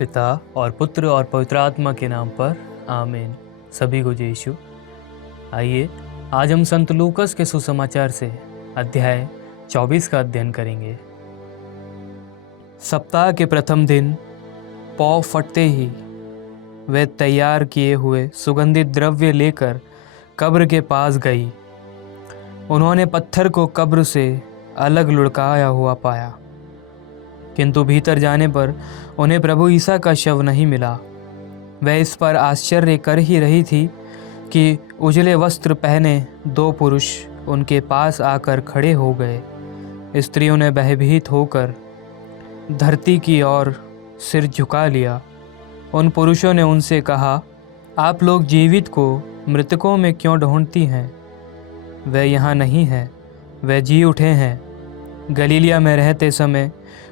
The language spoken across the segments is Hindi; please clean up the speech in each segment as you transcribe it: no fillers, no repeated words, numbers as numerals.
पिता और पुत्र और पवित्र आत्मा के नाम पर आमीन। सभी को जय यीशु। आइए आज हम संत लूकस के सुसमाचार से अध्याय 24 का अध्ययन करेंगे। सप्ताह के प्रथम दिन पौ फटते ही वे तैयार किए हुए सुगंधित द्रव्य लेकर कब्र के पास गई। उन्होंने पत्थर को कब्र से अलग लुढ़काया हुआ पाया, किंतु भीतर जाने पर उन्हें प्रभु ईसा का शव नहीं मिला। वह इस पर आश्चर्य कर ही रही थी कि उजले वस्त्र पहने दो पुरुष उनके पास आकर खड़े हो गए। स्त्रियों ने भयभीत होकर धरती की ओर सिर झुका लिया। उन पुरुषों ने उनसे कहा, आप लोग जीवित को मृतकों में क्यों ढूंढती हैं? वह यहाँ नहीं है, वह जी उठे हैं। गलीलिया में रहते समय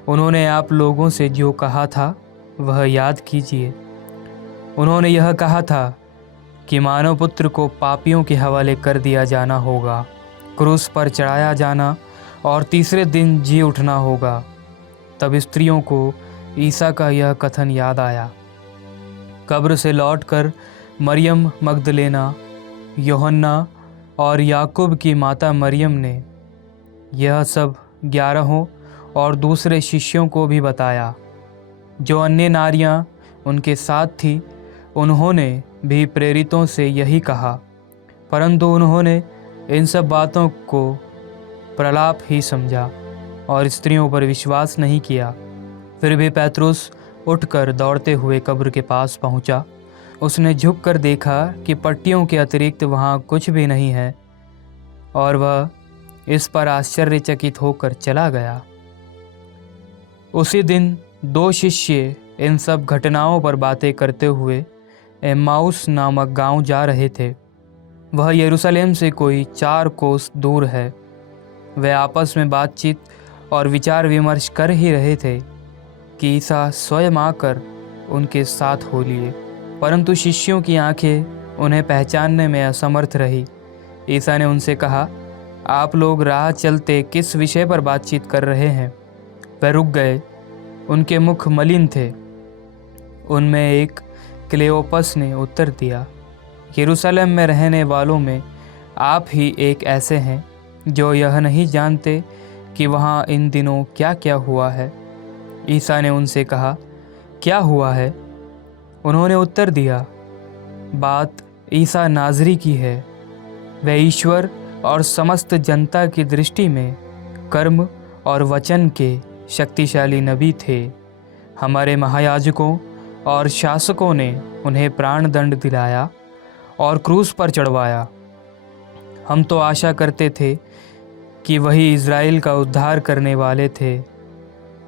उन्होंने आप लोगों से जो कहा था वह याद कीजिए। उन्होंने यह कहा था कि मानव पुत्र को पापियों के हवाले कर दिया जाना होगा, क्रूस पर चढ़ाया जाना और तीसरे दिन जी उठना होगा। तब स्त्रियों को ईसा का यह कथन याद आया। कब्र से लौटकर मरियम मगदलेना, यूहन्ना और याकूब की माता मरियम ने यह सब 11 और दूसरे शिष्यों को भी बताया। जो अन्य नारियां उनके साथ थी, उन्होंने भी प्रेरितों से यही कहा, परंतु उन्होंने इन सब बातों को प्रलाप ही समझा और स्त्रियों पर विश्वास नहीं किया। फिर भी पैतरुस उठकर दौड़ते हुए कब्र के पास पहुंचा। उसने झुककर देखा कि पट्टियों के अतिरिक्त वहां कुछ भी नहीं है, और वह इस पर आश्चर्यचकित होकर चला गया। उसी दिन 2 शिष्य इन सब घटनाओं पर बातें करते हुए एम्माउस नामक गांव जा रहे थे। वह यरूशलेम से कोई 4 कोस दूर है। वे आपस में बातचीत और विचार विमर्श कर ही रहे थे कि ईसा स्वयं आकर उनके साथ हो लिए, परंतु शिष्यों की आंखें उन्हें पहचानने में असमर्थ रही। ईसा ने उनसे कहा, आप लोग राह चलते किस विषय पर बातचीत कर रहे हैं? वे रुक गए। उनके मुख मलिन थे। उनमें एक क्लेओपस ने उत्तर दिया, यरूशलेम में रहने वालों में आप ही एक ऐसे हैं जो यह नहीं जानते कि वहाँ इन दिनों क्या क्या हुआ है। ईसा ने उनसे कहा, क्या हुआ है? उन्होंने उत्तर दिया, बात ईसा नाज़री की है। वह ईश्वर और समस्त जनता की दृष्टि में कर्म और वचन के शक्तिशाली नबी थे। हमारे महायाजकों और शासकों ने उन्हें प्राण दंड दिलाया और क्रूस पर चढ़वाया। हम तो आशा करते थे कि वही इज़राइल का उद्धार करने वाले थे।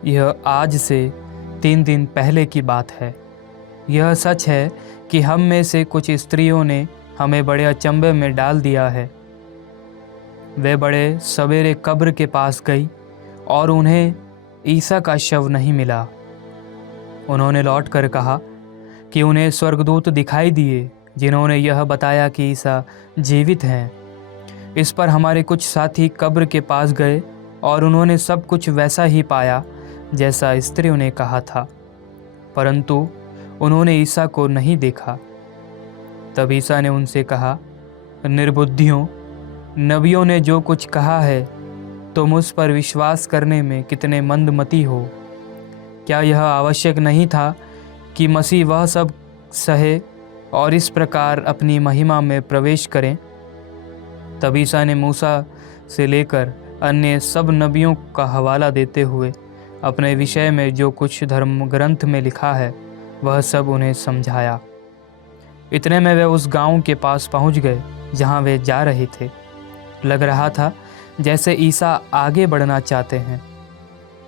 यह आज से 3 दिन पहले की बात है। यह सच है कि हम में से कुछ स्त्रियों ने हमें बड़े अचंभे में डाल दिया है। वे बड़े सवेरे कब्र के पास गई और उन्हें ईसा का शव नहीं मिला। उन्होंने लौटकर कहा कि उन्हें स्वर्गदूत दिखाई दिए जिन्होंने यह बताया कि ईसा जीवित हैं। इस पर हमारे कुछ साथी कब्र के पास गए और उन्होंने सब कुछ वैसा ही पाया जैसा स्त्रियों ने कहा था, परंतु उन्होंने ईसा को नहीं देखा। तब ईसा ने उनसे कहा, निर्बुद्धियों, नबियों ने जो कुछ कहा है तुम उस पर विश्वास करने में कितने मंदमती हो। क्या यह आवश्यक नहीं था कि मसीह वह सब सहे और इस प्रकार अपनी महिमा में प्रवेश करें? तब ईसा ने मूसा से लेकर अन्य सब नबियों का हवाला देते हुए अपने विषय में जो कुछ धर्म ग्रंथ में लिखा है वह सब उन्हें समझाया। इतने में वे उस गांव के पास पहुंच गए जहां वे जा रहे थे। लग रहा था जैसे ईसा आगे बढ़ना चाहते हैं।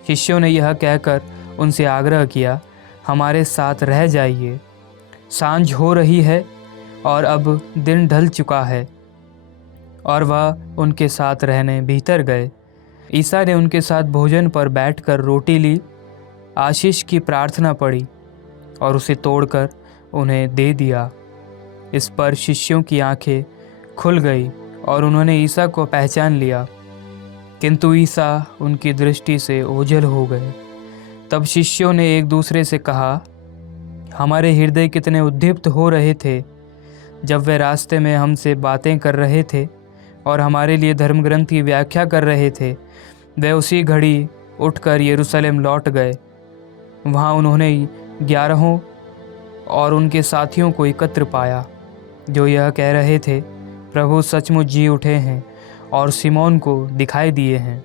शिष्यों ने यह कहकर उनसे आग्रह किया, हमारे साथ रह जाइए, सांझ हो रही है और अब दिन ढल चुका है। और वह उनके साथ रहने भीतर गए। ईसा ने उनके साथ भोजन पर बैठकर रोटी ली, आशीष की प्रार्थना पढ़ी और उसे तोड़कर उन्हें दे दिया। इस पर शिष्यों की आंखें खुल गई और उन्होंने ईसा को पहचान लिया, किंतु ईसा उनकी दृष्टि से ओझल हो गए। तब शिष्यों ने एक दूसरे से कहा, हमारे हृदय कितने उद्दीप्त हो रहे थे जब वे रास्ते में हमसे बातें कर रहे थे और हमारे लिए धर्म ग्रंथ की व्याख्या कर रहे थे। वे उसी घड़ी उठकर यरूशलेम लौट गए। वहाँ उन्होंने 11 और उनके साथियों को एकत्र पाया, जो यह कह रहे थे, प्रभु सचमुच जी उठे हैं और सिमोन को दिखाई दिए हैं।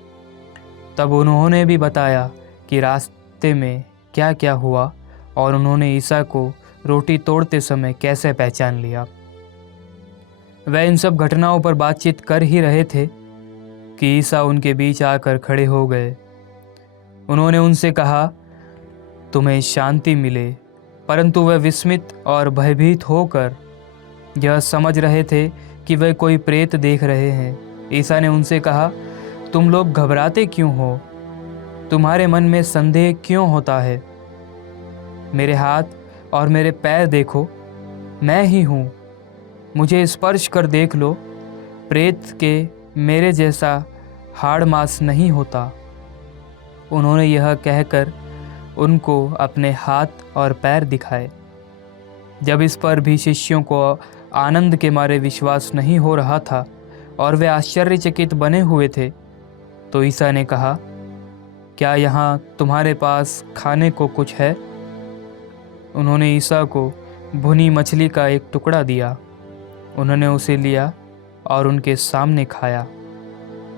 तब उन्होंने भी बताया कि रास्ते में क्या क्या हुआ और उन्होंने ईसा को रोटी तोड़ते समय कैसे पहचान लिया। वह इन सब घटनाओं पर बातचीत कर ही रहे थे कि ईसा उनके बीच आकर खड़े हो गए। उन्होंने उनसे कहा, तुम्हें शांति मिले। परंतु वे विस्मित और भयभीत होकर यह समझ रहे थे कि वे कोई प्रेत देख रहे हैं। ईसा ने उनसे कहा, तुम लोग घबराते क्यों हो? तुम्हारे मन में संदेह क्यों होता है? मेरे हाथ और मेरे पैर देखो, मैं ही हूँ। मुझे स्पर्श कर देख लो। प्रेत के मेरे जैसा हाड़ मांस नहीं होता। उन्होंने यह कहकर उनको अपने हाथ और पैर दिखाए। जब इस पर भी शिष्यों को आनंद के मारे विश्वास नहीं हो रहा था और वे आश्चर्यचकित बने हुए थे, तो ईसा ने कहा, क्या यहाँ तुम्हारे पास खाने को कुछ है? उन्होंने ईसा को भुनी मछली का एक टुकड़ा दिया। उन्होंने उसे लिया और उनके सामने खाया।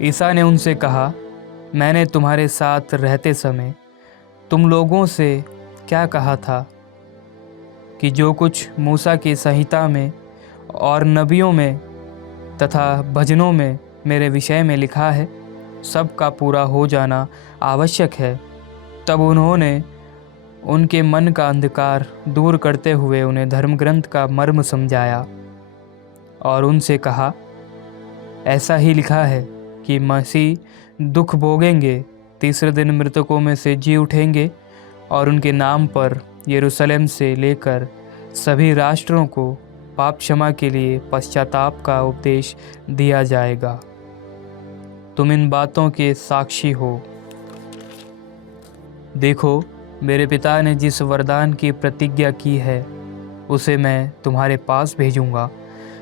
ईसा ने उनसे कहा, मैंने तुम्हारे साथ रहते समय तुम लोगों से क्या कहा था कि जो कुछ मूसा की संहिता में और नबियों में तथा भजनों में मेरे विषय में लिखा है, सब का पूरा हो जाना आवश्यक है। तब उन्होंने उनके मन का अंधकार दूर करते हुए उन्हें धर्मग्रंथ का मर्म समझाया और उनसे कहा, ऐसा ही लिखा है कि मसीह दुख भोगेंगे, तीसरे दिन मृतकों में से जी उठेंगे और उनके नाम पर यरूशलेम से लेकर सभी राष्ट्रों को पाप क्षमा के लिए पश्चाताप का उपदेश दिया जाएगा। तुम इन बातों के साक्षी हो। देखो, मेरे पिता ने जिस वरदान की प्रतिज्ञा की है उसे मैं तुम्हारे पास भेजूंगा।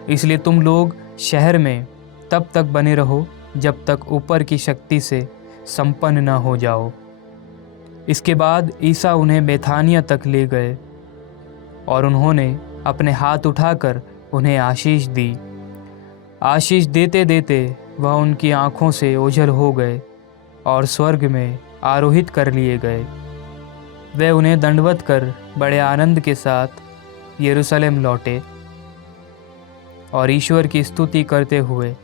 इसलिए तुम लोग शहर में तब तक बने रहो जब तक ऊपर की शक्ति से संपन्न न हो जाओ। इसके बाद ईसा उन्हें बेथानिया तक ले गए और उन्होंने अपने हाथ उठाकर उन्हें आशीष दी। आशीष देते देते वह उनकी आँखों से ओझल हो गए और स्वर्ग में आरोहित कर लिए गए। वे उन्हें दंडवत कर बड़े आनंद के साथ यरूशलेम लौटे और ईश्वर की स्तुति करते हुए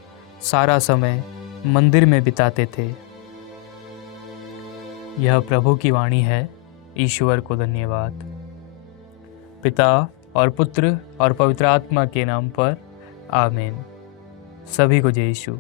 सारा समय मंदिर में बिताते थे। यह प्रभु की वाणी है। ईश्वर को धन्यवाद। पिता और पुत्र और पवित्र आत्मा के नाम पर आमीन। सभी को जय यीशु।